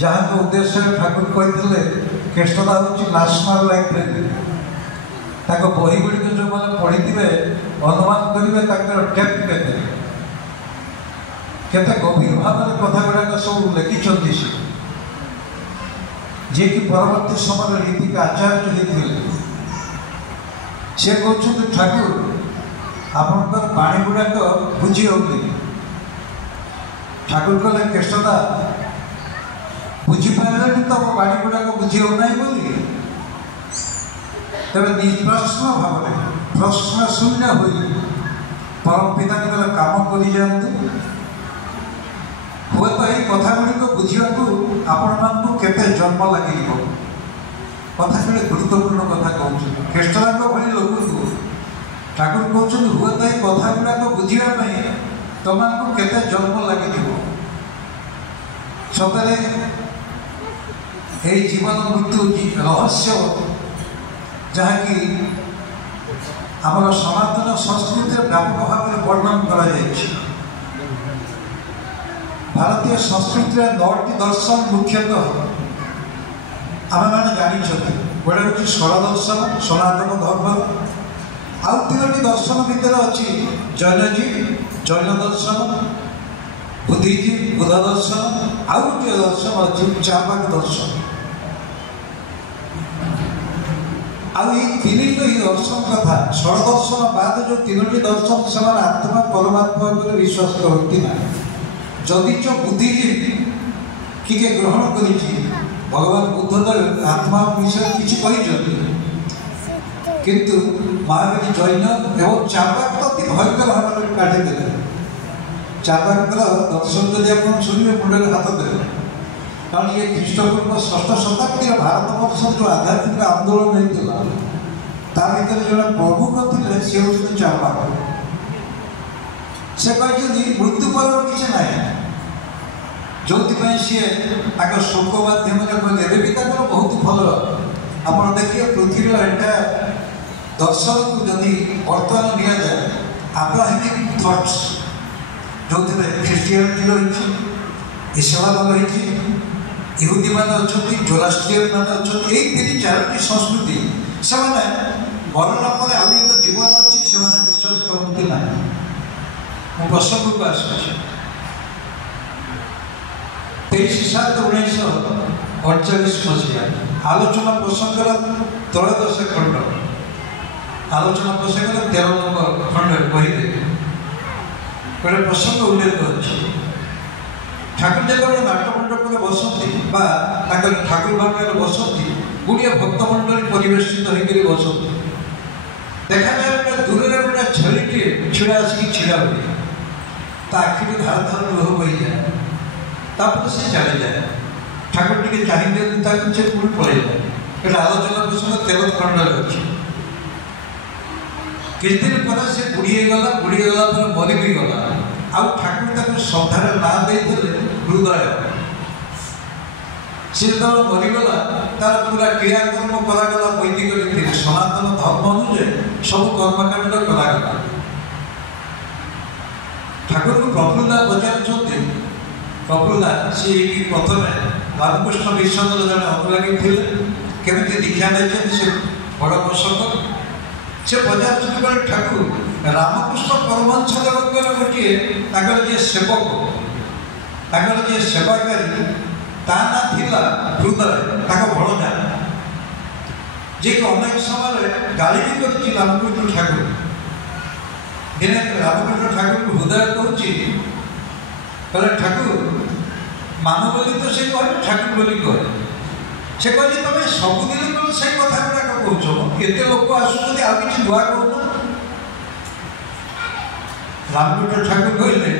जहाँ तो उद्देश्य ठाकुर कहते केष्टदा हूँ नेशनल लाइब्रेरी बही गुड़िक जो मैंने पढ़ी थे अनुमान करेंगे डेप्थ केते गभीर भाव में कथा गुड़ाक सब लिखिं जी कि परवर्ती समय नीतिक आचार्य होते सी कहते ठाकुर आपणकर बाणी गुड़ाक बुझी होनी ठाकुर कहले केष्टदा बुझीपारे तुम बाणी गुड़ाक बुझी होना बोली तेरे निष्प्रश्न भाव में प्रश्न शून्य हो परम पिता काम कर जाते हुए तो यही कथा गुड़िक बुझा आपण केते जन्म लगे कथा कड़े गुरुत्वपूर्ण कथा कहूँ केष्टदा भली लोक ठाकुर कहते हुए तो यही कथा गुड़ाक बुझापी तुमको केते जन्म लगे सतरे यही जीवन मृत्यु रहस्य जहाँकि आमर सनातन संस्कृति व्यापक भाव में वर्णन कर भारतीय संस्कृति 9टी दर्शन मुख्यतः आम मैंने जानी गोटे हूँ स्वर दर्शन सनातन धर्म आउ 3टी दर्शन भितर अच्छी जैनजी जैन दर्शन बुद्धिजी बुद्ध दर्शन आउ गोटे दर्शन अच्छी चार्वाक दर्शन आई 3टी दर्शन कथा स्वर दर्शन बाद जो 3टी दर्शन से आत्मा परमात्मा पर विश्वास करती ना जदि जो बुद्धिजीवी किए ग्रहण कर भगवान बुद्धदेव आत्मा विषय किसी किंतु महावीर जैन एवं चार्वाक तो अति भयंकर भाव में काटिदे चार्वाक दर्शन जदि आप शुणवे मुंडे हाथ देवे कारण ये ख्रीष्टपूर्व 6ठ शताब्दी भारत वर्ष जो आध्यात्मिक आंदोलन होता भर जो प्रमुख थे सी हूँ चार्वाक से कहते मृत्यु पर किसी ना जो सी शोक मध्यम कहते भी बहुत भल आप देखिए पृथ्वी एंटा दर्शन को जदि बर्तमान नि जाए अब्राहमिक थट्स जो ख्रीस्टियानिटी रही इस्लाम रही इहुदी मान अच्छा जोरास्ट्रियन मान अच्छा यही 4टी संस्कृति से मरण पर आउ एक जीवन अच्छी से विश्वास करते ना प्रसंग को आस 23/7/1948 मसीहा आलोचना प्रसंगर 13 खंड आलोचना प्रसंग 13 नंबर खंड बही गोटे प्रसंग उल्लेख अच्छी ठाकुर जो नाटमंडप बसती ठाकुर भाग बसती गुड़िया भक्तमंडल परिवेशित होकर बसती देखा जाए दूर गोटे छेलीटे छिड़ा आसिक छिड़ा हुए आखि धार धार लुह बही जाए से चली जाए ठाकुर टी चाहिए से पुणी पलि जाए आलोचना प्रसंग 13 खंड अच्छी किछ दिन पर से बुड़ीगला पर मरी भी गला आउ ठाकुर तक श्रद्धार ना देते हृदय सी जो मरीगला तार पूरा क्रियाकर्म करागला वैदिक रीति सनातन धर्म अनुजाई सब कर्मकांड करागला ठाकुर को प्रफुल्ला पचार प्रफुल्ला सी प्रथम रामकृष्ण मिशन जड़े अनुरागी थे केमी दीक्षा नहीं से बड़ पोषक से पचार ठाकुर रामकृष्ण परमहंस देवकर गोटे जी सेवक जी सेवाकारी ता ना थिला हृदय बड़जा जी अनेक समय गाली भी कर रामकृष्ण ठाकुर दिने रामकृष्ण ठाकुर को हृदय कहले ठाकुर मान बोली तो से कह ठाकुर बोली कह से कह तुम सबुदिन कौन से कथा गुड़ाक कौच एत लोक आसुँच आ कि नुआ कौन रामकृष्ण ठाकुर कहले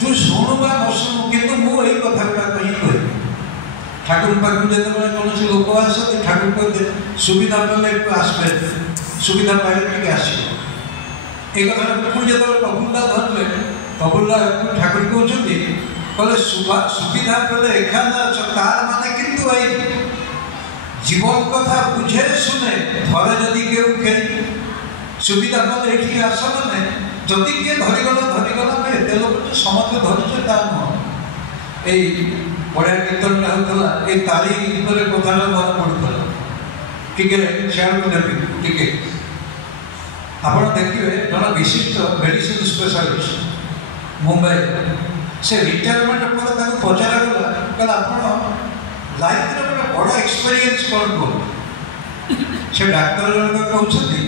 तू शुणु बा न शुणु कितु मुझे कथा गुड़ाक ही कह ठाकुर पाक जो कौन लोक आसते ठाकुर कहते सुविधा पाले आसबे सुविधा पाइले आस कथा पुणी जो प्रफुल्ला धरले प्रफुल्ला ठाकुर कहते कहले सुविधा पाले एखादा तार माने किंतु आई जीवन कथा बुझे सुने थरे जदि के सुविधा पाले ये आस मैंने जदि किए धरीगला मैं एत लोग समस्त धरचे नुह बढ़िया कीर्तनटा होता ये ताली कथा मन पड़ता टिके शेयर कर टिके आप देखिए जन विशिष्ट मेडिसिन स्पेशलिस्ट मुंबई से रिटायरमेंट पर पचार गला आप लाइफ गोटे बड़ एक्सपीरियंस कौन से डाक्तर जन कहते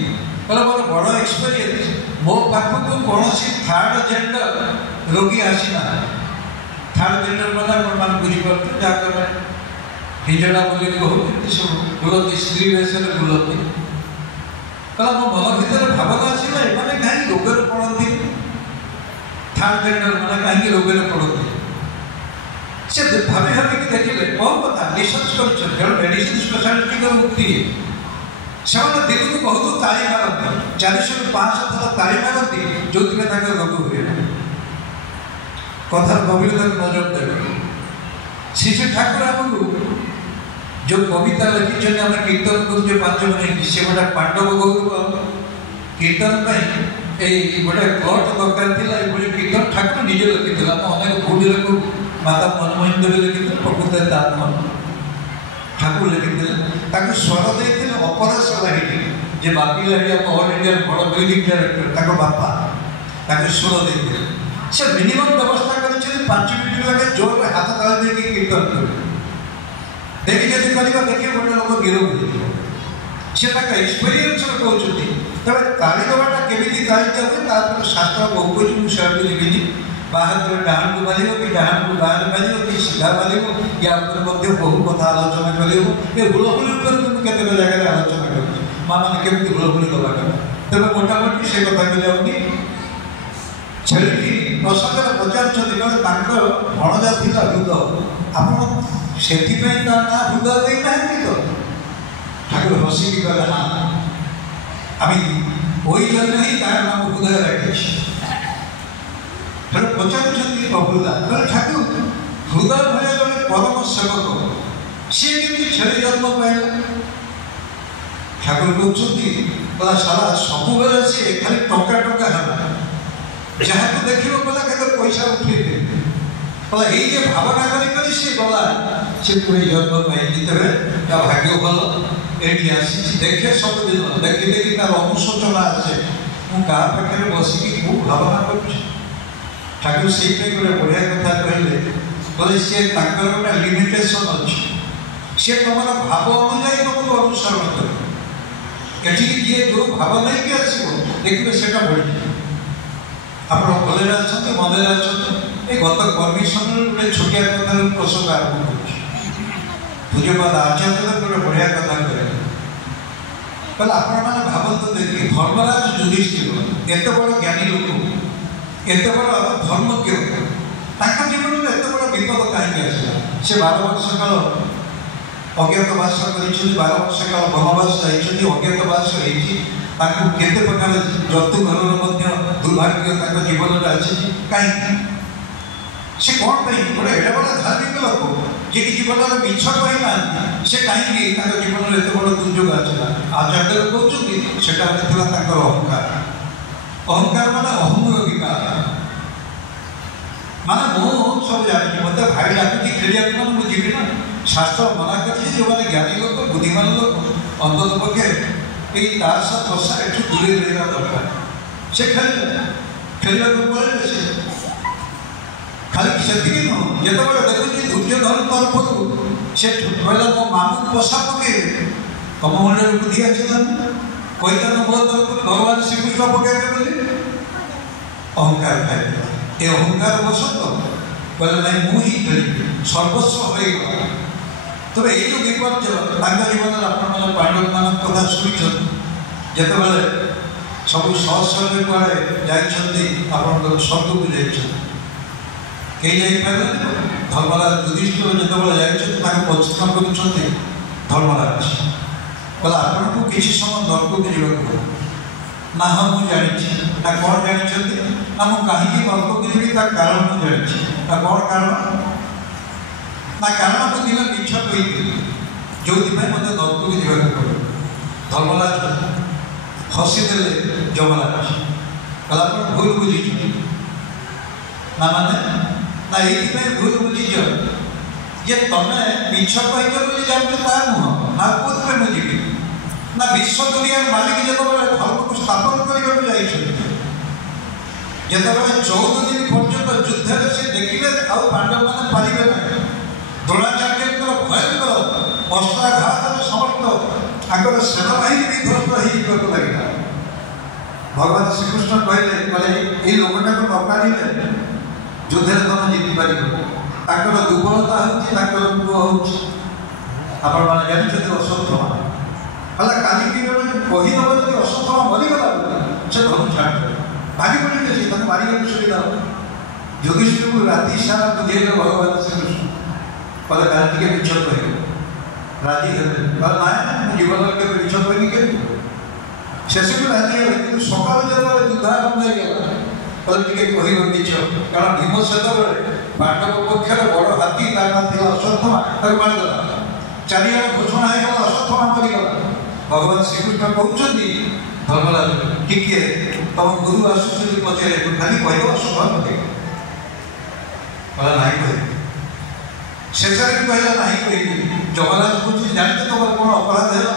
मोर बड़ एक्सपीरियंस मो पाखक कौन थर्ड जेंडर रोगी आसीना थर्ड जेंडर मतलब बुझीपार जहाँ हिजड़ा बोली कहते सब बुलती स्त्री वेश बुलती कहला मो मन भर भावना आसला एने कहीं रोगे पड़ती थर्ड जेंडर मैंने कहीं रोगे पड़ती से भावी भाविक देखिए बहुत कथा रिसर्च कर मेडिसिन स्पेशलिटी मुक्ति से दिल्ली को बहुत ताली मारती 400 ରୁ 500 थर ताली मारती जो रोग हुए कथार गभीरता नजर देवे श्री ठाकुर आमको जो कविता लिखिं आम कीर्तन करुचे 5 मिनिट से गोटे पांडव गौरव कीर्तन गोटे क्लट दरकार थी ये कीर्तन ठाकुर निजे लिखी अनेक भूल माता मनमोहन देवी लिखी प्रकृत ठाकुर लिखी स्वर देते अपराश लाहिड़ी जे बापी लाहिड़ी आम ऑल इंडिया बड़ म्यूजिक डायरेक्टर बापा स्वर देते से मिनिमम व्यवस्था कर 5 मिनिट लगे जोर हाथ ताली देके कीर्तन कर देखिए जब करवा देखिए गोटे लोक गिरफ से एक्सपीरियंस कहते तब ताली दबाटा केमी ताली दिया शास्त्र बहु कुछ मुझे लिखी बाहर डाहान को मार कि डाहान को बाहर मार कि सीधा मार या बहु कथा आलोचना कर हुलहुली केत जगह आलोचना कर माँ मैंने केमी हुलहुली दबा तेज मोटामोटी से कथा को जाऊँगी छेड़ी प्रसंग पचार भणजा था हृद आप से ना हृदय देना तो ठाकुर हसिकी कहे हाँ वही जन्म ही तार नाम हृदय रखी पचार प्रभुदा ठाकुर हृदय भाई जड़े परम सेवक सी केमी छेड़ी जन्म पाइला ठाकुर कहते सारा सब बेले सी खाली टंका टंका है जहाँ को देखिए बोला के पैसा उठे बोला ये भावना करी सी गला से पूरे जन्म पाई तेरे भाग्य भल ये देखे सब दिन देखी देखी तार अनुशोचना आसे मुझे गाँ पाखे बसिकी खूब भावना कर ठाकुर से गोटे बढ़िया कथा कहले बोले सी गोटे लिमिटेसन अच्छी सी तुम भाव अनुजाई तुमको अनुसरण कर ये जो भाव नहीं कि आसो देखिए से बढ़ी आप भले अच्छा मनरे अच्छा ये गत परमिशन गोटे छोटिया कथा प्रसंग आरम्भ कर पूज्यपाद आचार्य गोटे बढ़िया कथा कहले आपने भावतु देखिए धर्मराज युधिष्ठिर एत बड़ ज्ञानी लोक एत बड़ धर्मज्ञ जीवन में एत बड़ विपद कहीं आसला से 12 वर्ष काल अज्ञातवास कर 12 वर्ष काल वनवास जाइए अज्ञातवास केते प्रकार जतु घर दुर्भाग्य जीवन में अच्छी कहीं से कौन गोटे एडे बड़ा धार्मिक लोक जी जीवन में मिछ कहना से कहीं जीवन में एत बड़ दुर्योग आसला आचार्य कहते से अहंकार अहंकार माने अहंर विकार माने मु सब जानी मत भाई डाकुची खेलिया मैंने मुझे जीवी ना शास्त्र मना कर जो मैंने ज्ञानी लोक बुद्धिमान लोक अंत पक्षे ये तारसा फसा एठू दूरे रहना दरकार से खेल खाली से जो देखुची दुर्योधन तरफ से कहला मो मामू पोषा पके तुम मुंडे बुद्धि अच्छे कहता मो तरफ भगवान श्रीकृष्ण पकेबे बोली अहंकार खाई ये अहंकार बस तो कहले नहीं मुझे खेली सर्वस्व हो तब ये जो विपर्य जीवन में आप पांडव मान कथा शुणी जिते सब सहस्र कड़े जा स्वर्ग को जा कई जापारे धर्मराज युधिष्ठिर जो पश्चिम कर धर्मराज बोला आपको किसी समय नर्क को जावाक ना हाँ मुझे जानी ना कौन जानते ना मुझे कहीं नर्क को जी कारण मुझे जानी ना कौन कारण ना कारण मुझे दिन मिछ कही जो मत नर्क को जावाक पड़े धर्मराज हसीदे जमराज कहला आप भूल बुझी ना माने ना ये भूल बुझीज ଯେ ତମେ ମିଛ କହିଛ ବୋଲି ଯାଉଛ ତାହା ନୁହଁ। ନା କୋଉଥିରେ ମୁଁ ଯିବି ନା ବିଶ୍ୱ ଦୁନିଆର ମାଲିକ ଯେତେବେଳେ ଧର୍ମକୁ ସ୍ଥାପନ କରିବାକୁ ଯାଇଛନ୍ତି, ଯେତେବେଳେ 14 ଦିନ ପର୍ଯ୍ୟନ୍ତ ଯୁଦ୍ଧରେ ସେ ଦେଖିଲେ ଆଉ ପାଣ୍ଡବମାନେ ପାରିବେ ନାହିଁ, ଦ୍ରୋଣାଚାର୍ଯ୍ୟଙ୍କର ଭୟଙ୍କର ଅସ୍ତ୍ରାଘାତରେ ସମସ୍ତ ତାଙ୍କର ସେନାବାହିନୀ ବିଧ୍ୱସ୍ତ ହେଇଯିବାକୁ ଲାଗିଲା। ଭଗବାନ ଶ୍ରୀକୃଷ୍ଣ କହିଲେ ଏଇ ଲୋକଟାକୁ ନ ପାରିଲେ ଯୁଦ୍ଧରେ ତମେ ଜିତିପାରିବ। ତାଙ୍କର ଦୁର୍ବଳତା ହେଉଛି ତାଙ୍କର ପୁଅ ହେଉଛି ଆପଣମାନେ ଜାଣିଛନ୍ତି ଅଶ୍ୱତ୍ଥାମା। ହେଲା କାଲିକି କହିଦେବ ଯଦି ଅଶ୍ୱତ୍ଥାମା ମରିଗଲା ସେ ଧନୁ ଛାଡ଼ିଦେବେ, ଭାଗି ପଡ଼ିଲେ ସେ ତାକୁ ମାରିବାକୁ ସୁବିଧା ହେବ। ଯୁଧିଷ୍ଠିରକୁ ରାତି ସାରା ବୁଝେଇଲେ ଭଗବାନ ଶ୍ରୀକୃଷ୍ଣ, କହିଲେ କାଲି ଟିକେ ମିଛ କହିବ, ରାଜି ହେଲେ ନାଇଁ ମୁଁ ଜୀବନରେ କେବେ ମିଛ କହିନି କେମିତି। ଶେଷକୁ ରାଜି ହେଲେ, କିନ୍ତୁ ସକାଳୁ ଯେତେବେଳେ ଯୁଦ୍ଧ ଆରମ୍ଭ ହେଇଗଲା କହିଲେ ଟିକେ କହିବ ମିଛ, କାରଣ ଭୀମ ସେତେବେଳେ ପାଣ୍ଡବ ପକ୍ଷରେ ବଡ଼ ହାତୀ ତା ନାଁ ଥିଲା ଅଶ୍ୱତ୍ଥାମା, ତାକୁ ମାରିଦେଲା। ଚାରିଆଡ଼େ ଘୋଷଣା ହେଇଗଲା ଅଶ୍ୱତ୍ଥାମା ମରିଗଲା। ଭଗବାନ ଶ୍ରୀକୃଷ୍ଣ କହୁଛନ୍ତି ଧର୍ମରାଜ ଟିକେ ତମ ଗୁରୁ ଆସୁଛନ୍ତି ପଚାରିବାକୁ, ଖାଲି କହିବ ଅଶ୍ୱତ୍ଥାମା ମରିଗଲା। କହିଲା ନାହିଁ କହିବି। ଶେଷରେ କହିଲା ନାହିଁ କହିବି। ଯମରାଜ କହୁଛି ଜାଣିଛ ତମର କ'ଣ ଅପରାଧ ହେଲା?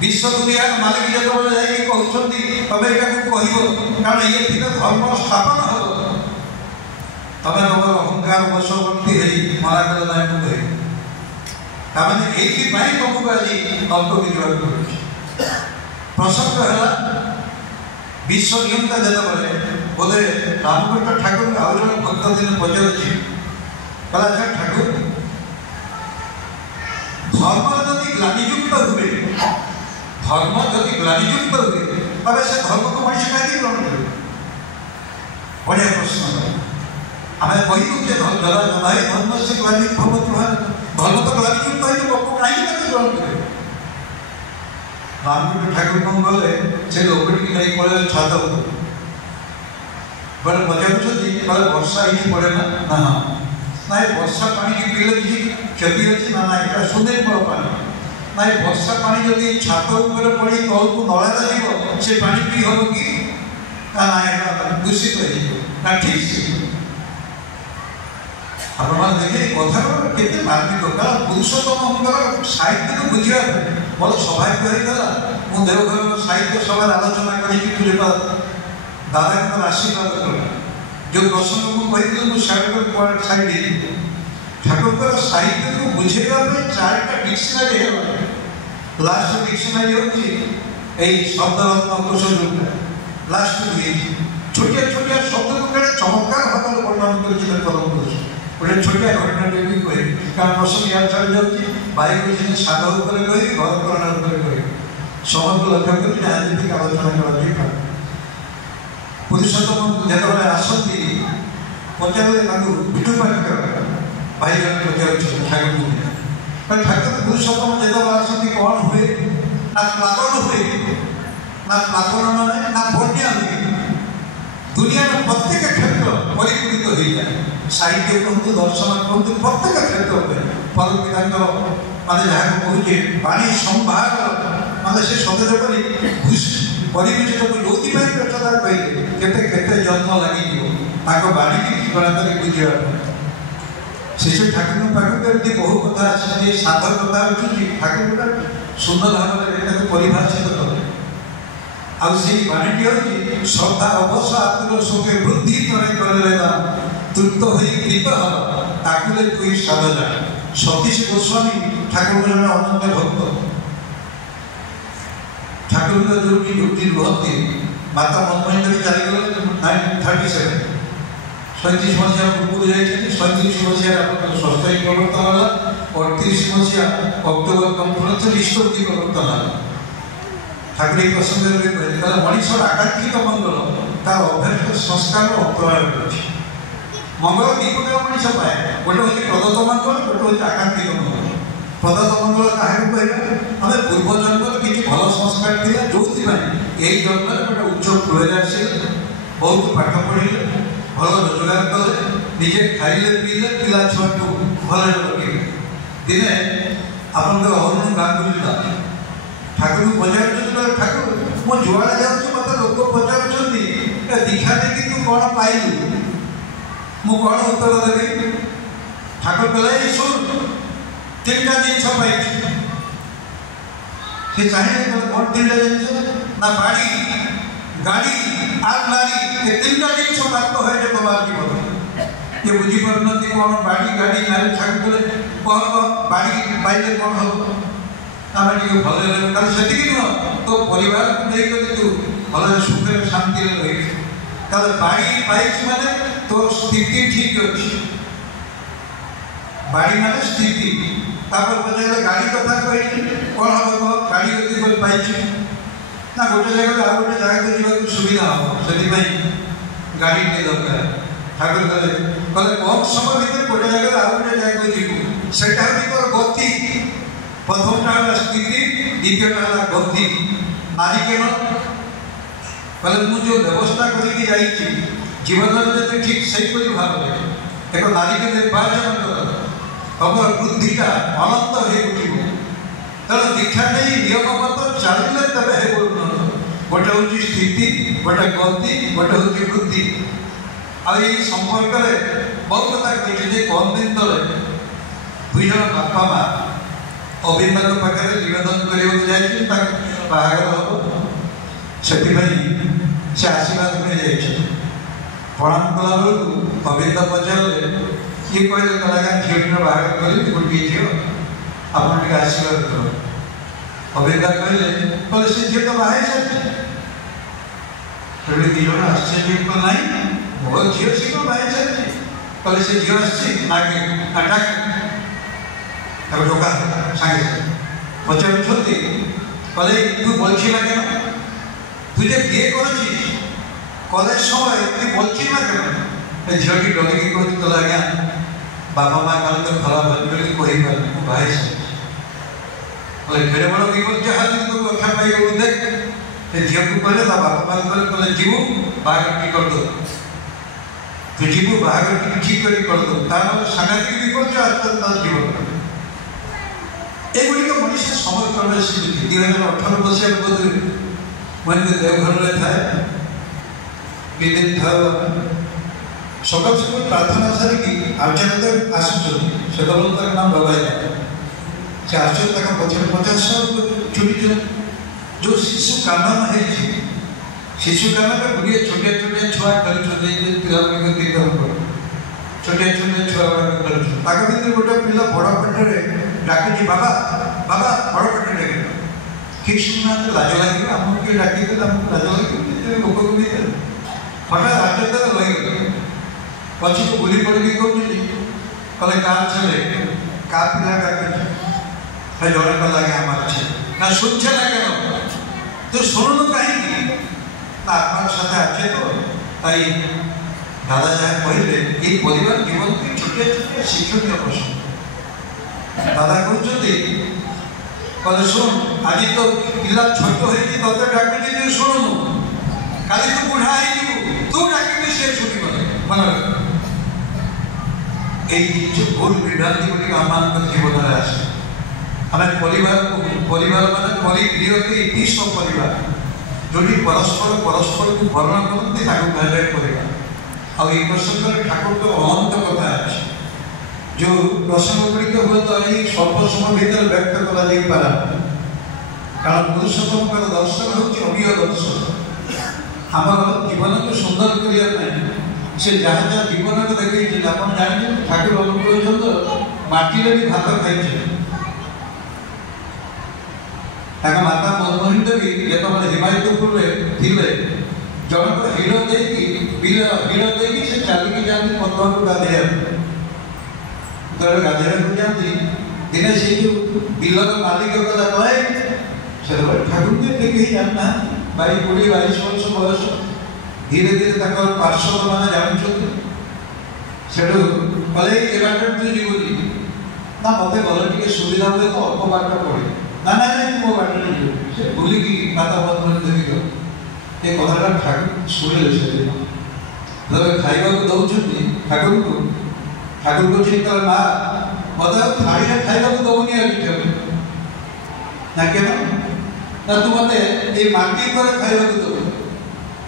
ବିଶ୍ୱ ଦୁନିଆର ମାଲିକ ଯେତେବେଳେ ଯାଇକି କହୁଛନ୍ତି ତମେ ଏଟାକୁ କହିବ, କାରଣ ଇଏ ଥିଲେ ଧର୍ମର ସ୍ଥାପନ ହେବ, ତମେ ତମର ଅହଙ୍କାର ବଶବର୍ତ୍ତୀ ହେଇ ମନା କଲେ ନାହିଁ ମୁଁ କହିବି। ତାମାନେ ଏଇଥିପାଇଁ ତମକୁ ଆଜି ଅଳ୍ପ ବିଯିବାକୁ ପଡ଼ୁଛି। ପ୍ରସଙ୍ଗ ହେଲା ବିଶ୍ୱ ନିୟନ୍ତା ଯେତେବେଳେ ବୋଧେ ରାମକୃଷ୍ଣ ଠାକୁର ଆଉ ଜଣେ ଭକ୍ତ ଦିନ ପଚାରୁଛି, କହିଲା ଆଚ୍ଛା ଠାକୁର ଧର୍ମ ଯଦି ଗ୍ଲାନିଯୁକ୍ତ ହୁଏ, ଧର୍ମ ଯଦି ଗ୍ଲାନିଯୁକ୍ତ ହୁଏ তবে সে ধর্মকে মଣିଷ କାହିଁକି ଗ୍ରହଣ କରିବ? ବଢ଼ିଆ ପ୍ରଶ୍ନ। ଆମେ କହିବୁ ଯେ ଜଦାଇ ଧର୍ମ ସେ ଗ୍ଲାନି ଭବତୁ ଧର୍ମ ତ ଗ୍ଲାନିଯୁକ୍ତ ହେଇଛି, ଲୋକ କାହିଁକି ତାକୁ ଗ୍ରହଣ କରିବେ? ରାମକୃଷ୍ଣ ଠାକୁର କ'ଣ କଲେ, ସେ ଲୋକଟିକି ନେଇ ପଳେଇଲେ ଛାତ ଉପରକୁ। ବଲେ ପଚାରୁଛନ୍ତି କହିଲେ ବର୍ଷା ହେଇଛି ପଡ଼େ ନା? ନା ନାଇଁ ବର୍ଷା ପାଣିକି ପିଇଲେ କିଛି କ୍ଷତି ଅଛି ନା? ନାଇଁ ଏଇଟା ସୁନ୍ଦର ପାଣି। ନାଇଁ ବର୍ଷା ପାଣି ଯଦି ଛାତ ଉପରେ ପଡ଼ି ତଳକୁ ନଳାରେ ଯିବ ସେ ପାଣି ପିଇ ହେବ କି? ନା ଏଇଟା ଦୂଷିତ ହେଇଯିବ। ନା ଠିକ୍ ସେ ଆପଣମାନେ ଦେଖିବେ କଥାର କେତେ ମାର୍ମିକ, କାରଣ ପୁରୁଷୋତ୍ତମଙ୍କର ସାହିତ୍ୟକୁ ବୁଝିବା ପାଇଁ ଭଲ ସୌଭାଗ୍ୟ ହେଇଥିଲା। ମୁଁ ଦେଓଘରର ସାହିତ୍ୟ ସଭାରେ ଆଲୋଚନା କରିକି ଦାଦାଙ୍କର ଆଶୀର୍ବାଦ କଲି। ଯେଉଁ ପ୍ରସଙ୍ଗ ମୁଁ କହିଥିଲି ମୁଁ ସାଇଡ୍ ଠାକୁରଙ୍କର ସାହିତ୍ୟକୁ ବୁଝେଇବା ପାଇଁ 4ଟା ଡିକ୍ସନାରୀ ହେଇଗଲା। ଲାଷ୍ଟ ଡିକ୍ସନାରୀ ହେଉଛି ଏଇ ଶବ୍ଦରତ୍ନ କୋଷ ଯୋଉଟା ଲାଷ୍ଟକୁ ହେଇଛି। ଛୋଟିଆ ଛୋଟିଆ ଶବ୍ଦକୁ କାଳେ ଚମତ୍କାର ଭାବରେ ବର୍ଣ୍ଣନ କରିଛି ପରମ ପୁରୁଷ। ଗୋଟେ ଛୋଟିଆ ଘଟଣାଟେ ବି କହିବି, କାରଣ ପ୍ରସଙ୍ଗ ୟାର ଛାଡ଼ି ଯାଉଛି। ବାଇକ ଯିଏ ସାଧ ଉପରେ କହିବି, ଘର କରଣା ଉପରେ କହିବି, ସମସ୍ତଙ୍କୁ ଲକ୍ଷ୍ୟ କରି ଯାହା ଯେତିକି ଆଲୋଚନା କରାଯାଇପାରେ। ପୁରୁଷୋତ୍ତମ ଯେତେବେଳେ ଆସନ୍ତି ପଚାରିଲେ ତାଙ୍କୁ ବିଟୁପାଣିକ ଭାଇ ଜଣେ ପଚାରୁଛନ୍ତି ଠାକୁରଙ୍କୁ, ଠାକୁର ପୁରୁଷୋତ୍ତମ ଯେତେବେଳେ ଆସନ୍ତି କ'ଣ ହୁଏ? ନା ପ୍ଲାବନ ହୁଏ, ନା ପ୍ଲାବନ ମାନେ ନା ବନ୍ୟା ହୁଏ। ଦୁନିଆର ପ୍ରତ୍ୟେକ କ୍ଷେତ୍ର ପରିପୂରିତ ହେଇଯାଏ। ସାହିତ୍ୟ କୁହନ୍ତୁ, ଦର୍ଶନ କୁହନ୍ତୁ, ପ୍ରତ୍ୟେକ କ୍ଷେତ୍ର ହୁଏ। ପରମିତାଙ୍କର ମାନେ ଯାହାକୁ କହୁଛେ ପାଣି ସମ୍ଭାର, ମାନେ ସେ ସତେଜ କରି ପରିବେଶକୁ ଯୋଉଥିପାଇଁ ବ୍ୟର୍ଥତା କହିଲେ କେତେ କେତେ ଯତ୍ନ ଲାଗିଯିବ ତାଙ୍କ ବାଣୀକି ଠିକଣା କରି ବୁଝିବା ପାଇଁ। ଶିଶୁ ଠାକୁରଙ୍କ ପାଖକୁ ଏମିତି ବହୁ କଥା ଆସିଛି, ସାଧ କଥା ଉଠୁଛି, ଠାକୁରଟା ସୁନ୍ଦର ଭାବରେ ଏଟାକୁ ପରିଭାଷିତ କଲେ। ଆଉ ସେଇ ବାଣୀଟି ହେଉଛି ଶ୍ରଦ୍ଧା ଅବଶ ଆତ୍ମର ସଙ୍ଗେ ବୃଦ୍ଧି ଥରେ କରିଲେ ନା ତୃପ୍ତ ହୋଇ କୃତ ହବ ତାକୁଲେ ତୁଇ ସାଧନା। ସତୀଶ ଗୋସ୍ୱାମୀ ଠାକୁରଙ୍କ ଜଣେ ଅନନ୍ୟ ଭକ୍ତ। ଠାକୁରଙ୍କ ଯୋଉଠି ରୁହନ୍ତି ମାତା ମନମୋହିନୀ ଦେବୀ ଚାଲିଗଲେ 1937, 37 ମସିହା ପୂର୍ବରୁ ଯାଇଛନ୍ତି। 37 ମସିହାରେ ଆପଣଙ୍କର ସଂସ୍ଥାୟୀ ପ୍ରବର୍ତ୍ତନ ହେଲା। 38 ମସିହା ଅକ୍ଟୋବର କନଫରେନ୍ସ ନିଷ୍ପତ୍ତି ପ୍ରବର୍ତ୍ତନ ହେଲା। ଠାକୁର ଏହି ପ୍ରସଙ୍ଗରେ ବି କହିଲେ, ତାହେଲେ ମଣିଷର ଆକାଂକ୍ଷିତ ମଙ୍ଗଳ ତାର ଅଭ୍ୟସ୍ତ ସଂସ୍କାରର ଅନ୍ତରାଳରେ ଅଛି। ମଙ୍ଗଳ ଦୁଇ ପ୍ରକାର ମଣିଷ ପାଏ, ଗୋଟେ ହେଉଛି ପ୍ରଦତ୍ତ ମଙ୍ଗଳ, ଗୋଟେ ହେଉଛି ଆକାଂକ୍ଷିତ ମଙ୍ଗଳ। ପ୍ରଦତ୍ତ ମଙ୍ଗଳ କାହାକୁ କହିବା? ଆମେ ପୂର୍ବ ଜନ୍ମରେ କିଛି ଭଲ ସଂସ୍କାର ଥିଲା, ଯୋଉଥିପାଇଁ ଏଇ ଜନ୍ମରେ ଗୋଟେ ଉଚ୍ଚ କୂଳରେ ଆସିଲେ, ବହୁତ ପାଠ ପଢ଼ିଲେ, ଭଲ ରୋଜଗାର କଲେ, ନିଜେ ଖାଇଲେ ପିଇଲେ, ପିଲା ଛୁଆଙ୍କୁ ଭଲରେ ରଖିଲେ। ଦିନେ ଆପଣଙ୍କର ଅରୁଣ ଗାଙ୍ଗୁଲି ଠାକୁରଙ୍କୁ ପଚାରୁଛନ୍ତି, ଠାକୁର ମୁଁ ଯୁଆଡ଼େ ଯାଉଛି ମୋତେ ଲୋକ ପଚାରୁଛନ୍ତି ଦୀକ୍ଷା ଦେଇକି ତୁ କ'ଣ ପାଇଲୁ? ମୁଁ କ'ଣ ଉତ୍ତର ଦେବି? ठाकुर कहले सुन तीनटा जिनिस पाइछि से चाहिए कौन तीनटा जिनिस ना बाड़ी गाड़ी आर नारी ये तीनटा जिनिस प्राप्त है जो बाबा जीवन ये बुझी पारनती कौन बाड़ी गाड़ी नारी ठाकुर कहले कौन बाड़ी पाइले कौन हो आमे टिके भले कारण सेतिकी नुह तो परिवार को नहीं करी तू भले सुखे शांति रही ताले बाड़ी पाइछि माने तो स्थिति ठीक अछि बाड़ी माने स्थिति तापर बजाय गाड़ी कथा कहि कोन हो गाड़ी गति पर पाइछि ना गोटे जगह आ गोटे जगह को जीवा सुविधा हो सेति पई गाड़ी के दरकार ठाकुर कहले कम समय भीतर गोटे जगह आ गोटे जगह को जीवु सेटा भी तोर गति प्रथमटा स्थिति द्वितीयटा गति नारी के कहले मु जो व्यवस्था करके जाइछि जीवन जते ठीक सही कोई भाव एक नारी के निर्वाचन कर खबर बुद्धिटा अनंत हो उठिबो तर दीक्षा नहीं नियम मत चलिले तबे हे गोटे हूँ स्थिति गोटे गति गोटे हूँ बुद्धि आई संपर्क में बहुत कथा कही कम दिन तले दुई जन बापा माँ अभिमान पाखे निवेदन करने बाहर हम से आशीर्वाद में जाइए प्रणाम कला बेलू अभिनंदन पचारे किए कहले कलाकार झीटी बाहर करी गोटे झील आप आशीर्वाद कर अभिनंदन कहले से झील तो बाहर सारी दी जन आश्चर्य ना मो झील सी बाहर सारी कहले से झील आगे ढोका सागे पचार कहले तू बोलছি ना क्या तुझे বিয়ে করেছিস कॉलेज समय तू बोलছি ना क्या झीलटी डरिकी कहती कहला आज्ञा बाबा माँ काल तो खराब कही पार बाहर सारी बड़ विपद जहाँ तो रक्षा पाई देख झील को कहले बापा माँ कहले जीवु बाहर कर दो तू जीवु बाहर ठीक कर दो सांघातिक विपद आसता जीवन एगुड़िक मनीष समर्पण स्मृति 2018 मसीह बोध मुझे देवघर थाए दिन था सकाल सकाल प्रार्थना सारिकी आचार्य आसुच्च से नाम लगाई से आश्चर्य पचास 50 चुरी जो शिशु कानन है शिशु कानन गुड़िए छोटे छोटे छुआ कर छोटे छोटे छुआ भर गोटे पिला बड़ पेटे डाकी बाबा बाबा बड़ पेटे ठीक शुणुना लाज लगे आमको किए डाकी लाज लगे लोक को हठात आश्चर्य लगे पची को बुली पड़ी कहते कले का छे का पिला का जड़े का लगे हमारे छे ना सुनछे ना क्या तो शुणु कहीं आत्मार साथ आछे तो ताई दादा जहाँ कहले ये परिवार जीवन की छोटे छोटे शिक्षणीय प्रश्न दादा कहते कहले शुण आज तो पिला छोट हो ते डाकुची तू शुणु काली तू बुढ़ा तू डाकिबे से शुणी मन ये भूल विभ्रांति गुड़िक आम जीवन में आसे आम परिवार माने परिगृह विश्व परिवार जो परस्पर परस्पर को भरण करते कहते परिवार आई प्रसंग ठाकुर तो अनंत कथा अच्छे जो प्रसंग गुड़िक हुए तो यही स्वल्प समय भर व्यक्त करा कारण पुरुषोत्तम दर्शन हूँ अभिय दर्शन आम जीवन को सुंदर करने से जहाँ जहाँ जीवन को देखिए आप जाने ठाकुर अनुकूल चंद्र माटी भी भात खाई माता मनमोहन देवी जो हिमायतपुर थे जनक हिड़ देकी से चलिकी जाती पद्मा को गाधे गाधे जाती दिने से जो बिलर मालिक कला कहे से ठाकुर के देखिए जानना 20-22 वर्ष बयस धीरे धीरे पार्षद मैंने जानते से कले बाट तू जीवनी ना मत गल टे सुविधा हुए तो अल्प बाट पड़े ना ना मो बाट से बुलिकी माता मनमोहन देवी ये कथा ठाकुर शुणिले से खाइबा को दौरान ठाकुर को चिंता माँ मत थाड़ी खाइबा को दौनी ना क्या ना तू मत ये माटी पर खाइबा को दौ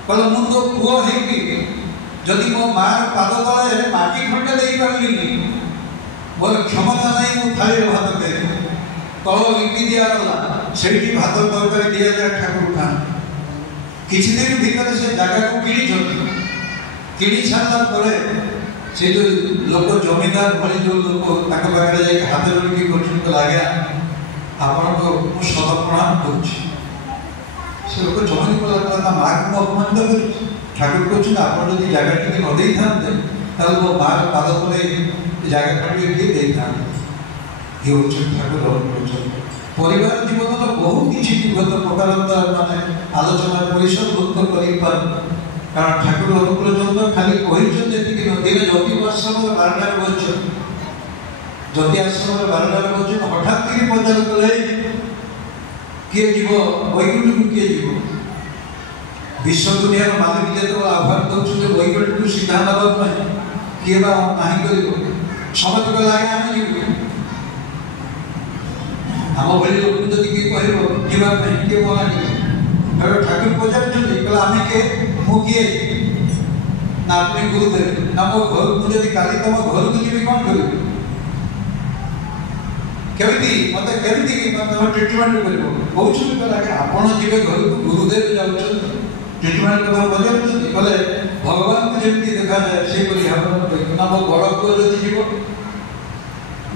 कल मु तो पुओ होगी जदि मो माँ पाद तले माटी खंडे दे पारि ମୋର କ୍ଷମତା ନାହିଁ ମୁଁ ଥାଳିରେ ଭାତ ଖାଇବି। ତଳ ଲିପି ଦିଆଗଲା, ସେଇଠି ଭାତ ତରକାରୀ ଦିଆଯାଏ, ଠାକୁର ଖାଆନ୍ତି। କିଛି ଦିନ ଭିତରେ ସେ ଜାଗାକୁ କିଣିଛନ୍ତି। କିଣି ସାରିଲା ପରେ ସେ ଯେଉଁ ଲୋକ ଜମିଦାର ଭଳି ଯେଉଁ ଲୋକ ତାଙ୍କ ପାଖରେ ଯାଇକି ହାତ ଯୋଡ଼ିକି କରୁଛନ୍ତି, ଆଜ୍ଞା ଆପଣଙ୍କୁ ମୁଁ ସତ ପ୍ରଣାମ କରୁଛି। ସେ ଲୋକ ଜମି କଲା ତା ମାଆକୁ ମୁଁ ଅପମାନିତ କରୁଛି। ଠାକୁର କହୁଛନ୍ତି ଆପଣ ଯଦି ଜାଗା ଟିକେ ନ ଦେଇଥାନ୍ତେ ତାହେଲେ ମୋ ମାଆର ପାଦ ତଳେ ଜାଗାଟା ଟିକେ ଦେଇଥାନ୍ତେ। ଇଏ ହେଉଛନ୍ତି ଠାକୁର କରୁଛନ୍ତି। ପରିବାର ଜୀବନର ବହୁ କିଛି ବିଗତ ପ୍ରକାରର ମାନେ ଆଲୋଚନା ପରିସରଭୁକ୍ତ କରିପାରୁ, କାରଣ ଠାକୁର ଅନୁକୂଳ ଚନ୍ଦ୍ର ଖାଲି କହିଛନ୍ତି ଏତିକି ନଦୀରେ ଜ୍ୟୋତି ଆଶ୍ରମର ବାରଣ୍ଡାରେ ବସିଛନ୍ତି। ଜ୍ୟୋତି ଆଶ୍ରମର ବାରଣ୍ଡାରେ ବସିଛନ୍ତି, ହଠାତ୍ କରି ପଚାରୁ କଲେ କିଏ ଯିବ ବୈକୁଣ୍ଠକୁ, କିଏ ଯିବ? ବିଶ୍ୱ ଦୁନିଆର ମାଲିକ ଯେତେବେଳେ ଆହ୍ୱାନ ଦେଉଛନ୍ତି ବୈକୁଣ୍ଠକୁ ସିଧା ନେବା ପାଇଁ, କିଏ ବା ନାହିଁ କରିବ? ସମସ୍ତେ କହିଲେ ଆଜ୍ଞା ଆମେ ଯିବୁ। ଆମ ଭଳି ଲୋକଙ୍କୁ ଯଦି କିଏ କହିବ ଯିବା ପାଇଁ, କିଏ ମନା କରିବ? ଠାକୁର ପଚାରୁଛନ୍ତି, କହିଲେ ଆମେ କିଏ? ମୁଁ କିଏ? ନା আপনি গুরুদেব। না ମୋ ଘରକୁ, ମୁଁ ଯଦି କାଲି ତମ ଘରକୁ ଯିବି କ'ଣ କରିବି? କେମିତି ମୋତେ କେମିତି ତମେ ଟ୍ରିଟମେଣ୍ଟ କରିବ? କହୁଛନ୍ତି କହିଲେ ଆଜ୍ଞା ଆପଣ ଯିବେ ଘରକୁ, ଗୁରୁଦେବ ଯାଉଛନ୍ତି, ଟ୍ରିଟମେଣ୍ଟ କଥା ପଚାରୁଛନ୍ତି। କହିଲେ ଭଗବାନଙ୍କୁ ଯେମିତି ଦେଖାଯାଏ ସେହିପରି ଭାବରେ। ନା ମୋ ବଡ଼ ପୁଅ ଯଦି ଯିବ,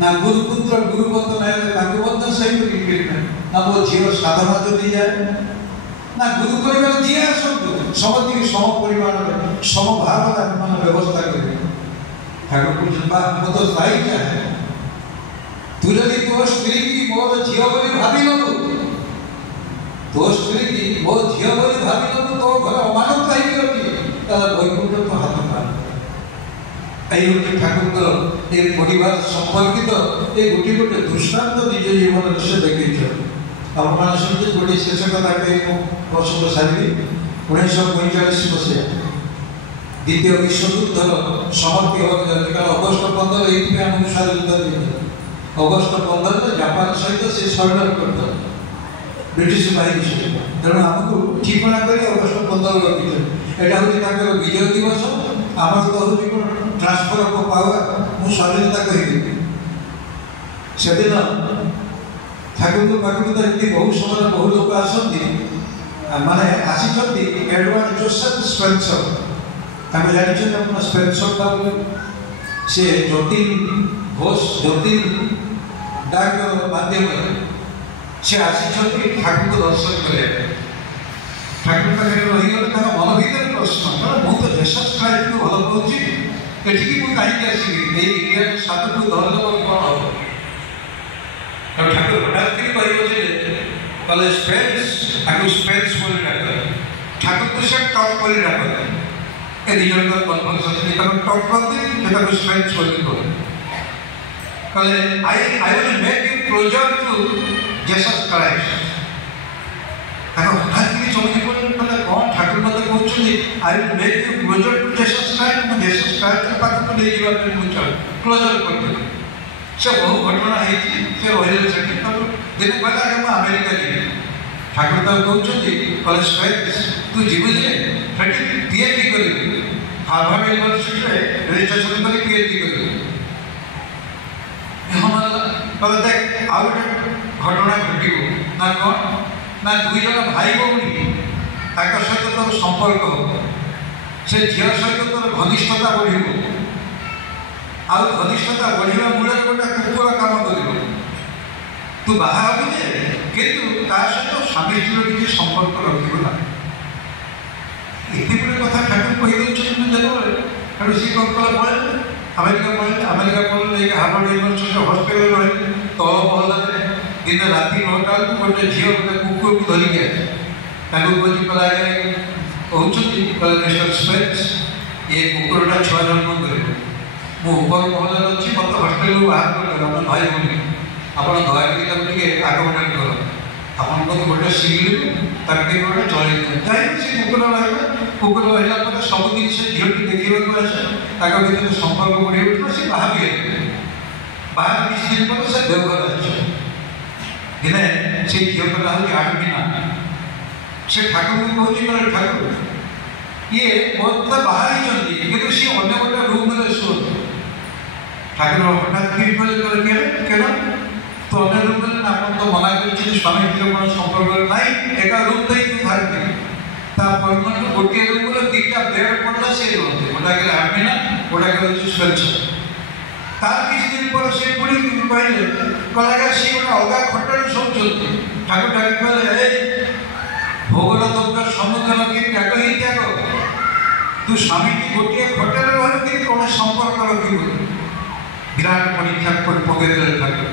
ନା ଗୁରୁପୁତ୍ର ଗୁରୁପତ ନାହିଁ ତାଙ୍କୁ ମଧ୍ୟ ସେହିପରି ଟ୍ରିଟମେଣ୍ଟ। ନା ମୋ ଝିଅ ସାଧନା ଯଦି ଯାଏ, ନା ଗୁରୁ ପରିବାର ଯିଏ ଆସନ୍ତୁ ସମସ୍ତଙ୍କୁ ସମ ପରିମାଣରେ ସମଭାବରେ ମାନେ ବ୍ୟବସ୍ଥା କରିବେ। ଠାକୁର କହୁଛନ୍ତି ବା ମୁଁ ତ ସ୍ଥାୟୀ ଚାହେଁ, ତୁ ଯଦି ତୋ ସ୍ତ୍ରୀକି ମୋର ଝିଅ ବୋଲି ଭାବି ନେବୁ, ତୋ ସ୍ତ୍ରୀକି ମୋ ଝିଅ ବୋଲି ଭାବି ନେବୁ, ତୋ ଘରେ ଅମାନତ ହେଇକି ଅଛି, ତାହେଲେ ବୈକୁଣ୍ଠ ତ ହାତ ମାର। এই হচ্ছে ঠাকুরଙ୍କର এই পরিবার সম্পর্কিত এই গোটি গোটে দৃষ্টান্ত নিজ জীবনের সে দেখেছেন। আপনারা শুনছেন গোটি শেষ কথাকে ମୁଁ ପ୍ରସଙ୍ଗ ସାରିବି। 1945 ମସିହା ଦ୍ୱିତୀୟ ବିଶ୍ୱଯୁଦ୍ଧର ସମାପ୍ତି ହେବାକୁ ଯାଉଛି। କାରଣ ଅଗଷ୍ଟ 15 ଏଇଥିପାଇଁ ଆମକୁ ସ୍ୱାଧୀନତା ଦେଇଥିଲା। ଅଗଷ୍ଟ 15ରେ ଜାପାନ ସହିତ ସେ ସରେଣ୍ଡର କରିଦେଲେ ବ୍ରିଟିଶ ବାହିନୀ ସହିତ। ତେଣୁ ଆମକୁ ଠିକଣା କରି ଅଗଷ୍ଟ 15 ରଖିଥିଲେ। ଏଇଟା ହେଉଛି ତାଙ୍କର ବିଜୟ ଦିବସ। ଆମର ତ ହେଉଛି କ'ଣ ଟ୍ରାନ୍ସଫର ଅଫ୍ ପାୱାର, ମୁଁ ସ୍ୱାଧୀନତା କହିବି। ସେଦିନ ଠାକୁରଙ୍କ ପାଖକୁ ତ ଏମିତି ବହୁ ସମୟରେ ବହୁ ଲୋକ ଆସନ୍ତି, ମାନେ ଆସିଛନ୍ତି ଏଡୱାର୍ଡ ଜୋସେଫ୍ ସ୍ପେନ୍ସର। ତାଙ୍କୁ ଜାଣିଛନ୍ତି ଆପଣ ସ୍ପେନ୍ସର ବୋଲି? ସେ ଜ୍ୟୋତିର୍ଲ ଘୋଷ ଜ୍ୟୋତିର୍ଲ ଡାକର ମାଧ୍ୟମରେ ସେ ଆସିଛନ୍ତି ଠାକୁରଙ୍କ ଦର୍ଶନ କରିବା ପାଇଁ। ଠାକୁର ପାଖରେ ରହିଗଲେ ତାଙ୍କ ମନ ଭିତରେ ପ୍ରଶ୍ନ, ମୁଁ ତ ଜେସସ୍ ଖ୍ରାଇଷ୍ଟକୁ ଭଲ ପାଉଛି, ଏଠିକି ମୁଁ କାହିଁକି ଆସିବି? ଏଇ ଇଣ୍ଡିଆର ସାଧୁକୁ ଧରିଲେ ମୋର କ'ଣ ହବ? ଆଉ ଠାକୁର ହଠାତ୍ କରି କହିବ ଯେ କହିଲେ ସ୍ପେନ୍ସ, ତାଙ୍କୁ ସ୍ପେନ୍ସ ବୋଲି ଡାକଲେ, ଠାକୁରକୁ ସେ ଟପ୍ ବୋଲି ଡାକଲେ। ଏ ଦୁଇ ଜଣଙ୍କର କନଭରସେସନ୍ ତାଙ୍କୁ ଟପ୍ କରନ୍ତି, ସେ ତାକୁ ସ୍ପେନ୍ସ ବୋଲି କହିଲେ। କହିଲେ I will make you closer to Jesus Christ. ତାଙ୍କ ହଠାତ୍ କରି ଚମକି ପଡ଼ିଲେ, କହିଲେ କ'ଣ ଠାକୁର ମୋତେ କହୁଛନ୍ତି I will make you closer to Jesus Christ? ମୁଁ ଜେସସ୍ କ୍ରାଇଷ୍ଟଙ୍କ ପାଖକୁ ନେଇଯିବା ପାଇଁ ମୁଁ କ୍ଲୋଜର୍ କରିଦେଲି। ସେ ବହୁ ଘଟଣା ହେଇଛି, ସେ ରହିଲେ ସେଠି। ଦିନେ କହିଲେ ଆଜ୍ଞା ମୁଁ ଆମେରିକା ଯିବି। ଠାକୁର ତାକୁ କହୁଛନ୍ତି, କହିଲେ ସ୍ପେନ୍ସ ତୁ ଯିବୁ ଯେ ସେଠି PhD କରିବୁ, ହାର୍ଭାର୍ଡ ୟୁନିଭର୍ସିଟିରେ ରେଜିଷ୍ଟ୍ରେସନ କରି PhD କରିବୁ। କହିଲେ ଦେଖ ଆଉ ଗୋଟେ ଘଟଣା ଘଟିବ। ନା କ'ଣ? ନା ଦୁଇ ଜଣ ଭାଇ ଭଉଣୀ ତାଙ୍କ ସହିତ ତୋର ସମ୍ପର୍କ ହେବ, ସେ ଝିଅ ସହିତ ତୋର ଘନିଷ୍ଠତା ବଢ଼ିବ। ଆଉ ଘନିଷ୍ଠତା ବଢ଼ିବା ମୂଳରେ ଗୋଟେ କୁକୁର କାମ କରିବ। ତୁ ବାହା ହେବୁ ଯେ କିନ୍ତୁ ତା ସହିତ ସ୍ୱାମୀ ସ୍ତ୍ରୀର କିଛି ସମ୍ପର୍କ ରଖିବୁ ନାହିଁ। ଏତେ ଗୁଡ଼ିଏ କଥା ଠାକୁର କହିଦେଉଛନ୍ତି ଯେତେବେଳେ, ତେଣୁ ସିଏ କ'ଣ କଲେ ପଳେଇଲେ ଆମେରିକା ପଳେଇଲେ। ଆମେରିକା ପଳେଇଲେ ଯାଇକି ହାର୍ଭାର୍ଡ ୟୁନିଭର୍ସିଟି ହଷ୍ଟେଲରେ ରହିଲେ। ତଳ ମହଲାରେ ଦିନେ ରାତି 9ଟା ବେଳକୁ ଗୋଟେ ଝିଅ ଗୋଟେ କୁକୁରକୁ ଧରିକି ଆସେ। ତାଙ୍କୁ କହୁଛି କହିଲେ କହୁଛନ୍ତି କହିଲେ ମିଷ୍ଟର ସ୍ପେନ୍ସ ଏ କୁକୁରଟା ଛୁଆ ଜନ୍ମ କରିବ। ମୁଁ ଉପର ମହଲାରେ ଅଛି, ମୋତେ ହଷ୍ଟେଲରୁ ବାହାର କରିଦେବେ ଆପଣ ଭାଇ ଭଉଣୀ। ଆପଣ ଦୟାକରି ତାକୁ ଟିକେ ଆଗମନ କର। ଆପଣଙ୍କ ଗୋଟେ ଶିଖିଲି ତାକୁ ଟିକେ ଗୋଟେ ଚଳେଇ ଦିଅନ୍ତୁ। ଯାଇକି ସେ କୁକୁର ରହିଲା। କୁକୁର ରହିଲା ପରେ ସବୁଦିନ ସେ ଝିଅଟି ଦେଖିବାକୁ ଆସେ। ତାଙ୍କ ଭିତରେ ସମ୍ପର୍କ ଗଢ଼ି ଉଠିବ। ସେ ବାହା ବି ହେଲେ। ବାହା କିଛି ଦିନ ପରେ ସେ ଦେଓଘର ଆସିଛି। ଦିନେ ସେ ଝିଅଙ୍କ ନାଁ ହେଉଛି ଆଡ଼ମିନା। ସେ ଠାକୁରଙ୍କୁ କହୁଛି କହିଲେ ଠାକୁର ଇଏ ମୋତେ ବାହା ହେଇଛନ୍ତି କିନ୍ତୁ ସିଏ ଅନ୍ୟ ଗୋଟେ ରୁମ୍ରେ ଶୁଅନ୍ତି। ঠাকুর হঠাৎ কি বলে কেন তো অনেক লোক বললেন এখন তো মনে করছি যে স্বামী হিসেবে কোনো সম্পর্ক নাই, একা রূপটাই তো থাকবে। তার পরিমাণ গোটিয়ে রূপগুলো দিকটা বের পড়লো সেই রূপে, ওটা গেলে হাঁটবে না, ওটা গেলে হচ্ছে স্বেচ্ছা। তার কিছুদিন পরে সে পুরী পাইলে কলাগার সে ওটা অগা খটার সব চলছে। ঠাকুর বলে এই ভোগল তোর সমুদ্র কি ত্যাগ হি ত্যাগ, তুই স্বামীটি গোটিয়ে খটার হলে কিন্তু অনেক সম্পর্ক কি বলে বিরাট পরীক্ষা করে পকেটের থাকে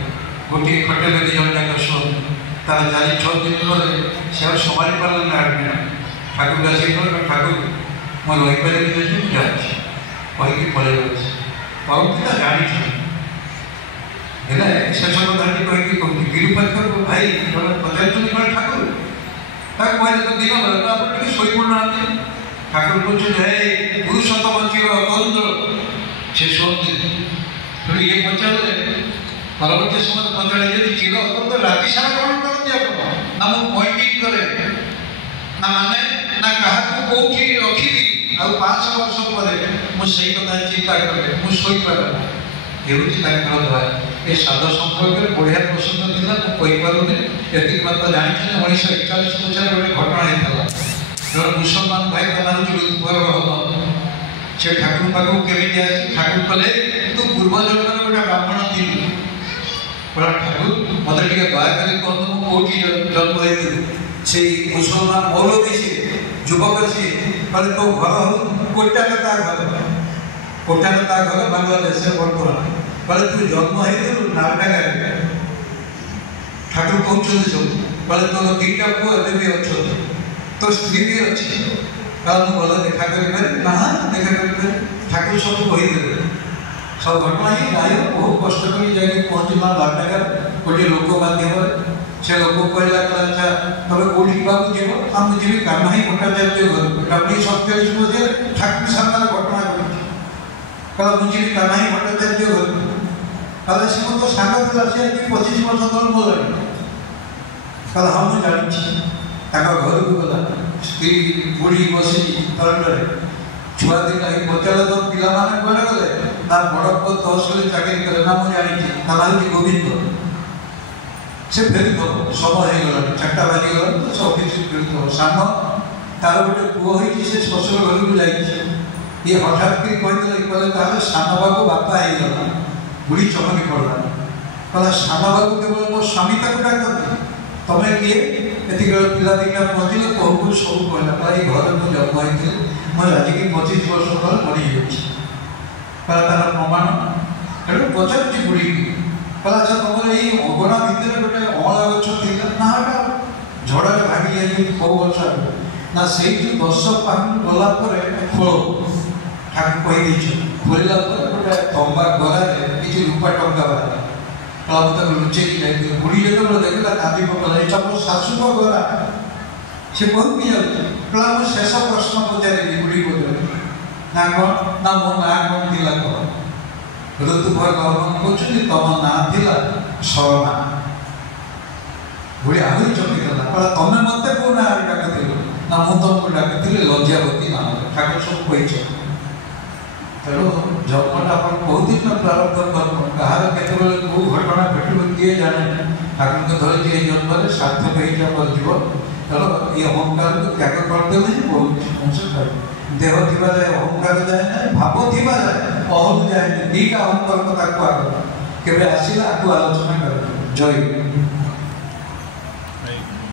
গোটিয়ে খটেলে দুজন টাকা শোন। তারা জানি 6 দিন পরে সে আর সবাই পারলেন না আসবে না। ঠাকুর কাছে বলবে ঠাকুর আমার ওইবারে দিয়েছে যাচ্ছি, ওইকে বলে যাচ্ছে পরবর্তীটা জানিস না শেষত দাঁড়ি করে কি করবি গিরিপাত করবো ভাই পঁচাত্তর করে ঠাকুর তাকে পয়সা তো দিল বলে আপনাকে সই পূর্ণ আনতে। ঠাকুর বলছে যে পুরুষত বঞ্চিত অতন্ত্র সে সত্যি তুমি ইয়ে পৌঁছালে পরবর্তী সময় পৌঁছালে যদি ছিল অত্যন্ত রাতি সারা গ্রহণ করতে ଆପଣ না ମୁଁ ପଏଣ୍ଟିଂ କରେ ନା ମାନେ ନା କାହାକୁ କୋଉଠି ରଖିବି ଆଉ 5 ବର୍ଷ ପରେ ମୁଁ ସେଇ କଥା ଚିନ୍ତା କରେ ମୁଁ ଶୋଇପାରେ ନା। ହେଉଛି ତାଙ୍କର ଦ୍ୱାରା ଏ ସାଧ ସମ୍ପର୍କରେ ବଢ଼ିଆ ପ୍ରସଙ୍ଗ ଥିଲା, ମୁଁ କହିପାରୁନି। ଏତିକି ମାତ୍ର ଜାଣିଛି ଯେ 1941 ମସିହାରେ ଗୋଟେ ଘଟଣା ହେଇଥିଲା। ଜଣେ ମୁସଲମାନ ଭାଇ ତା ନାଁ ହେଉଛି ଲୁତ୍ଫର ରହମତ। ସେ ଠାକୁର ପାଖକୁ କେମିତି ଆସି ଠାକୁର କଲେ ତୁ ପୂର୍ବ ଜନ୍ମରେ ଗୋଟେ ବ୍ରାହ୍ମଣ ଥିଲୁ। କହିଲା ଠାକୁର ମୋତେ ଟିକେ ଦୟାକରି କୁହନ୍ତୁ ମୁଁ କୋଉଠି ଜନ୍ମ ହେଇଥିଲି। ସେଇ ମୁସଲମାନ ମୌଲବୀ ସିଏ ଯୁବକ ସିଏ କହିଲେ ତୋ ଘର କୋଟାରେ ତା ଘର ବାଂଲାଦେଶରେ ବର୍ତ୍ତମାନ। କହିଲେ ତୁ ଜନ୍ମ ହେଇଥିଲୁ ନାଲଟାଗାରେ। ଠାକୁର କହୁଛନ୍ତି ସବୁ କହିଲେ ତୋର 2ଟା ପୁଅ ଏବେ ବି ଅଛନ୍ତି, ତୋ ସ୍ତ୍ରୀ ବି ଅଛି। ମୁଁ ଭଲ ଦେଖା କରିପାରିବି ନା ଦେଖା କରିପାରିବି। ଠାକୁର ସବୁ କହିଦେବେ ସବୁ ଘଟଣା ହିଁ ଗାଈ ବହୁତ କଷ୍ଟ କରି ଯାଇକି ପହଞ୍ଚିଲା ନାଲଟାଗାରେ ଗୋଟିଏ ଲୋକ ମାଧ୍ୟମରେ। ସେ ଲୋକ କହିଲା ଆଚ୍ଛା ତମେ କୋଉଠି ଯିବାକୁ ଯିବ? ମୁଁ ଯିବି କାହ୍ନାଇ ଭଟ୍ଟାଚାର୍ଯ୍ୟ ଘରକୁ। 1947 ମସିହାରେ ଠାକୁର ସାମ୍ନାରେ ଘଟଣା ଘଟିଛି। କହିଲା ମୁଁ ଯିବି କାହ୍ନାଇ ଭଟ୍ଟାଚାର୍ଯ୍ୟ ଘରକୁ। କହିଲା ସେ ମୋ ସାଙ୍ଗ ଥିଲା, ସେ 25 ବର୍ଷ ତଳେ ଗଲାଣି। କହିଲା ହଁ ମୁଁ ଜାଣିଛି। ତାଙ୍କ ଘରକୁ ଗଲା, ସ୍ତ୍ରୀ ବୁଢ଼ୀ ବସି ତରଣ୍ଡରେ ଛୁଆ ଦିନ ପଚାରିଲା ତ ପିଲାମାନେ କୁଆଡ଼େ ଗଲେ? ନା ବଡ଼ ପୁଅ ତହସିଲରେ ଚାକିରି କଲେ। ନା ମୁଁ ଜାଣିଛି, ତା ନାଁ ହେଉଛି ଗୋବିନ୍ଦ। ସେ ଫେରିଥିବ, ସମୟ ହେଇଗଲାଣି, 4ଟା ବାଜିଗଲାଣି, ସେ ଅଫିସରୁ ଫେରିଥିବ। ସାନ ତାର ଗୋଟେ ପୁଅ ହେଇଛି, ସେ ଶ୍ୱଶୁର ଘରକୁ ଯାଇଛି। ଇଏ ହଠାତ୍ କରି କହିଦେଲେ କହିଲେ ତାହେଲେ ସାନ ବାବୁ ବାପା ହେଇଗଲା। ବୁଢ଼ୀ ଚମକି ପଡ଼ିଲା। କହିଲା ସାନ ବାବୁ କେବଳ ମୋ ସ୍ୱାମୀ ତାକୁ ଡାକନ୍ତି, ତମେ କିଏ? ଏତିକି ବେଳେ ପିଲା 2ଟା ପହଞ୍ଚିଲେ କହୁ ସବୁ କହିଲା। କହିଲା ଏଇ ଘରେ ମୁଁ ଜନ୍ମ ହେଇଥିଲି, ମୁଁ ଆଜିକି 25 ବର୍ଷ ତଳେ ମରିଯାଇଛି। କହିଲା ତାର ପ୍ରମାଣ? ସେଠୁ ପଚାରୁଛି ବୁଢ଼ୀକି। କହିଲା ଆଚ୍ଛା ତମର ଏଇ ଅଗଣା ଭିତରେ ଗୋଟେ ଅଁଳା ଗଛ ଥିଲା ନା? ଏଟା ଝଡ଼ରେ ଭାଙ୍ଗି ଯାଇଛି କୋଉ ବର୍ଷ ଆଗରୁ? ନା ସେଇଠି 10 ପାହୁଣ୍ଡ ଗଲା ପରେ ଖୋଳ ଠାକୁ କହିଦେଇଛ। ଖୋଲିଲା ପରେ ଗୋଟେ ତମ୍ବା ଗରାରେ କିଛି ରୂପା ଟଙ୍କା ବାହାରିଲା। କହିଲା ମୁଁ ତାକୁ ଲୁଚେଇକି ଯାଇଥିଲି। ବୁଢ଼ୀ ଯେତେବେଳେ ଦେଖିଲା କାନ୍ଦି ପକାଇଲା, ଏଇଟା ମୋ ଶାଶୁଙ୍କ ଗରା। ସେ କହିକି ଯାଉଛି। କହିଲା ମୁଁ ଶେଷ ପ୍ରଶ୍ନ ପଚାରିଲି ବୁଢ଼ୀ ପଚାରିଲି ନା କ'ଣ? ନା ମୋ ନାଁ କ'ଣ ଥିଲା କହ? ଋତୁଭର ଗହ୍ମନ କହୁଛନ୍ତି ତମ ନାଁ ଥିଲା ସରମା। ବୁଢ଼ୀ ଆହୁରି ଚମକିଗଲା। କହିଲା ତମେ ମୋତେ କୋଉ ନାଁରେ ଡାକିଥିଲ? ନା ମୁଁ ତମକୁ ଡାକିଥିଲି ଲଜ୍ଜାବତୀ ନାମରେ। ଠାକୁର ସବୁ କହିଛ। ତେଣୁ ଜନ୍ମଟା ଆପଣ କହୁଥିଲେ ନା ପ୍ରାରବ୍ଧ କର୍ମ, କାହାର କେତେବେଳେ କୋଉ ଘଟଣା ଘଟିବ କିଏ ଜାଣେ। ଠାକୁରଙ୍କ ଧରିଛି ଏଇ ଜନ୍ମରେ ସାର୍ଥକ ହେଇକି ଆମର ଯିବ। ତେଣୁ ଏଇ ଅହଙ୍କାରକୁ ତ୍ୟାଗ କରିଦେଲେ ହିଁ ବହୁତ ଅଂଶ। ଦେହ ଥିବା ଯାଏ ଅହଙ୍କାର ଯାଏ ନାହିଁ, ଭାବ ଥିବା ଯାଏ ଅହଂ ଯାଏନି। 2ଟା ଅହଙ୍କାର ତାକୁ ଆଗ କେବେ ଆସିଲା ଆକୁ ଆଲୋଚନା କରାଯାଏ। ଜୟ